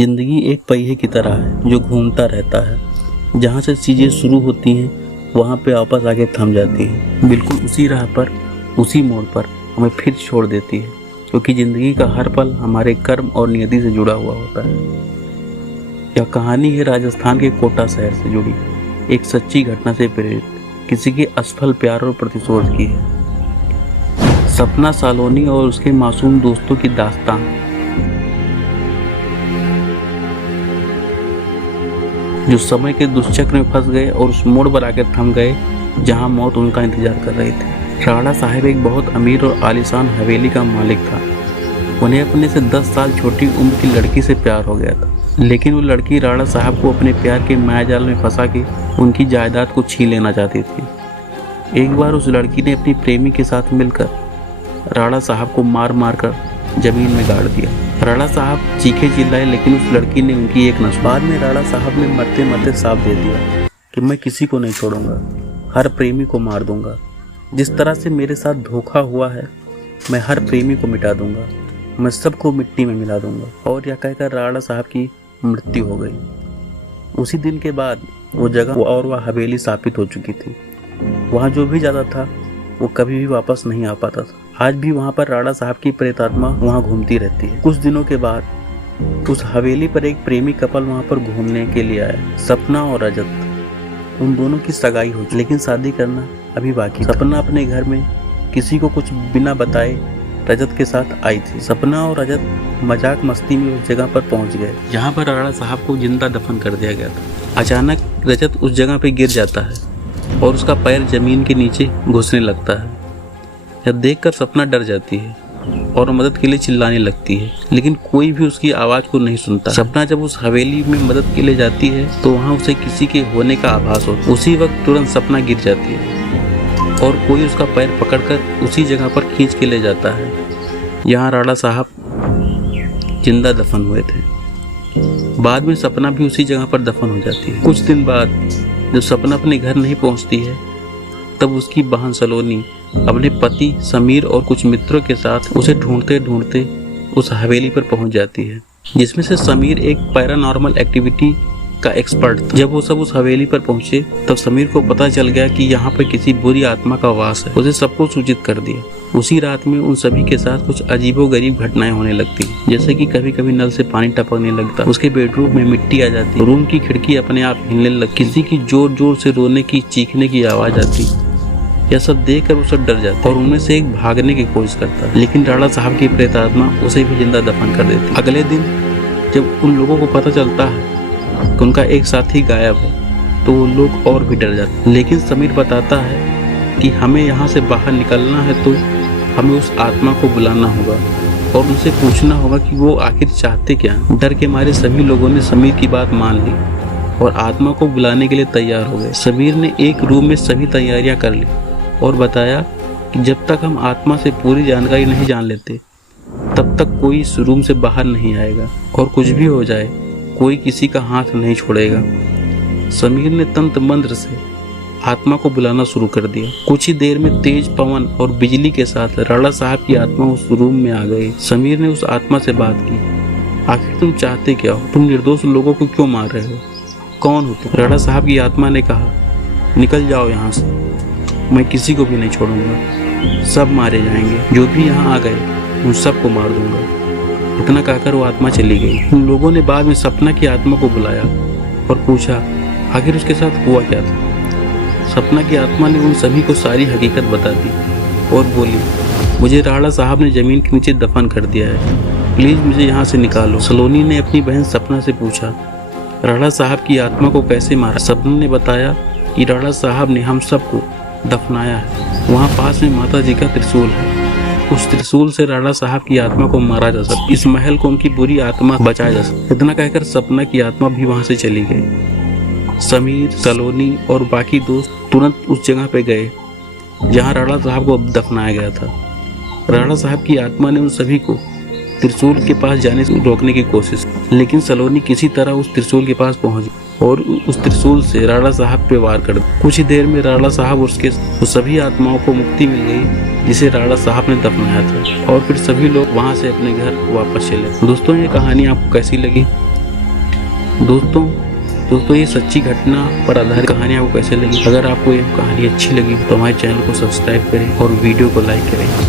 जिंदगी एक पहिए की तरह है जो घूमता रहता है। जहाँ से चीज़ें शुरू होती हैं वहाँ पे वापस आके थम जाती हैं। बिल्कुल उसी राह पर, उसी मोड़ पर हमें फिर छोड़ देती है, क्योंकि ज़िंदगी का हर पल हमारे कर्म और नियति से जुड़ा हुआ होता है। यह कहानी है राजस्थान के कोटा शहर से जुड़ी एक सच्ची घटना से प्रेरित किसी के असफल प्यार और प्रतिशोध की है। सपना सालोनी और उसके मासूम दोस्तों की दास्तान, जो समय के दुष्चक्र में फंस गए और उस मोड़ पर आकर थम गए जहां मौत उनका इंतजार कर रही थी। राणा साहब एक बहुत अमीर और आलीशान हवेली का मालिक था। उन्हें अपने से 10 साल छोटी उम्र की लड़की से प्यार हो गया था, लेकिन वो लड़की राणा साहब को अपने प्यार के मायाजाल में फंसा के उनकी जायदाद को छीन लेना चाहती थी। एक बार उस लड़की ने अपनी प्रेमी के साथ मिलकर राणा साहब को मार मार कर जमीन में गाड़ दिया। राणा साहब चीखे चिल्लाए, लेकिन उस लड़की ने उनकी एक न सुनी। बाद में राणा साहब ने मरते मरते साफ दे दिया कि मैं किसी को नहीं छोड़ूंगा, हर प्रेमी को मार दूंगा। जिस तरह से मेरे साथ धोखा हुआ है, मैं हर प्रेमी को मिटा दूंगा, मैं सबको मिट्टी में मिला दूंगा। और यह कहकर राणा साहब की मृत्यु हो गई। उसी दिन के बाद वो जगह और वह हवेली स्थापित हो चुकी थी। वहाँ जो भी जाता था वो कभी भी वापस नहीं आ पाता था। आज भी वहाँ पर राणा साहब की प्रेतात्मा वहाँ घूमती रहती है। कुछ दिनों के बाद उस हवेली पर एक प्रेमी कपल वहाँ पर घूमने के लिए आया, सपना और रजत। उन दोनों की सगाई हो, लेकिन शादी करना अभी बाकी। सपना अपने घर में किसी को कुछ बिना बताए रजत के साथ आई थी। सपना और रजत मजाक मस्ती में उस जगह पर पहुंच गए जहां पर राणा साहब को जिंदा दफन कर दिया गया था। अचानक रजत उस जगह पे गिर जाता है और उसका पैर जमीन के नीचे घुसने लगता है। यह देखकर सपना डर जाती है और मदद के लिए चिल्लाने लगती है, लेकिन कोई भी उसकी आवाज को नहीं सुनता। सपना जब उस हवेली में मदद के लिए जाती है तो वहाँ उसे किसी के होने का आभास होता है। उसी वक्त तुरंत सपना गिर जाती है और कोई उसका पैर पकड़कर उसी जगह पर खींच के ले जाता है यहाँ राणा साहब जिंदा दफन हुए थे। बाद में सपना भी उसी जगह पर दफन हो जाती है। कुछ दिन बाद जब सपना अपने घर नहीं पहुंचती है, तब उसकी बहन सलोनी अपने पति समीर और कुछ मित्रों के साथ उसे ढूंढते ढूंढते उस हवेली पर पहुंच जाती है, जिसमें से समीर एक पैरानॉर्मल एक्टिविटी का एक्सपर्ट था। जब वो सब उस हवेली पर पहुंचे तब समीर को पता चल गया कि यहाँ पर किसी बुरी आत्मा का वास है। उसे सबको सूचित कर दिया। उसी रात में उन सभी के साथ कुछ अजीबोगरीब घटनाएं होने लगती, जैसे कि कभी कभी नल से पानी टपकने लगता, उसके बेडरूम में मिट्टी आ जाती, रूम की खिड़की अपने आप हिलने लगती, किसी की जोर जोर से रोने की चीखने की आवाज आती। यह सब देखकर वो सब डर जाता और उनमें से एक भागने की कोशिश करता, लेकिन राणा साहब की प्रेतात्मा उसे भी जिंदा दफन कर देती। अगले दिन जब उन लोगों को पता चलता है कि उनका एक साथी गायब है तो वो लोग और भी डर जाते, लेकिन समीर बताता है कि हमें यहाँ से बाहर निकलना है तो हमें उस आत्मा को बुलाना होगा और उनसे पूछना होगा कि वो आखिर चाहते क्या। डर के मारे सभी लोगों ने समीर की बात मान ली और आत्मा को बुलाने के लिए तैयार हो गए। समीर ने एक रूम में सभी तैयारियां कर ली और बताया कि जब तक हम आत्मा से पूरी जानकारी नहीं जान लेते तब तक कोई इस रूम से बाहर नहीं आएगा और कुछ भी हो जाए कोई किसी का हाथ नहीं छोड़ेगा। समीर ने तंत्र मंत्र से आत्मा को बुलाना शुरू कर दिया। कुछ ही देर में तेज पवन और बिजली के साथ राणा साहब की आत्मा उस रूम में आ गई। समीर ने उस आत्मा से बात की, आखिर तुम चाहते क्या हो? तुम निर्दोष लोगों को क्यों मार रहे हो? कौन हो तुम? राणा साहब की आत्मा ने कहा, निकल जाओ यहाँ से, मैं किसी को भी नहीं छोड़ूंगा, सब मारे जाएंगे, जो भी यहाँ आ गए उन सबको मार दूंगा। इतना कहकर वो आत्मा चली गई। उन लोगों ने बाद में सपना की आत्मा को बुलाया और पूछा आखिर उसके साथ हुआ क्या था। सपना की आत्मा ने उन सभी को सारी हकीकत बता दी और बोली, मुझे राणा साहब ने जमीन के नीचे दफन कर दिया है, प्लीज मुझे यहाँ से निकालो। सलोनी ने अपनी बहन सपना से पूछा, राणा साहब की आत्मा को कैसे मारा? सपना ने बताया कि राणा साहब ने हम सबको दफनाया है, वहाँ पास में माता जी का त्रिशूल है, उस त्रिशूल से राणा साहब की आत्मा को मारा जा सकता, इस महल को उनकी बुरी आत्मा बचाया जा सकता। इतना कहकर सपना की आत्मा भी वहाँ से चली गई। समीर, सलोनी और बाकी दोस्त तुरंत उस जगह पे गए जहाँ राणा साहब को दफनाया गया था। राणा साहब की आत्मा ने उन सभी को त्रिशूल के पास जाने से रोकने की कोशिश की, लेकिन सलोनी किसी तरह उस त्रिशूल के पास पहुंच गई और उस त्रिशूल से राणा साहब पे वार कर दिया। कुछ ही देर में राणा साहब उसके सभी आत्माओं को मुक्ति मिल गई जिसे राणा साहब ने दफनाया था और फिर सभी लोग वहां से अपने घर वापस चले। दोस्तों, ये कहानी आपको कैसी लगी दोस्तों ये सच्ची घटना पर आधारित कहानी आपको कैसे लगी? अगर आपको ये कहानी अच्छी लगी तो हमारे चैनल को सब्सक्राइब करें और वीडियो को लाइक करें।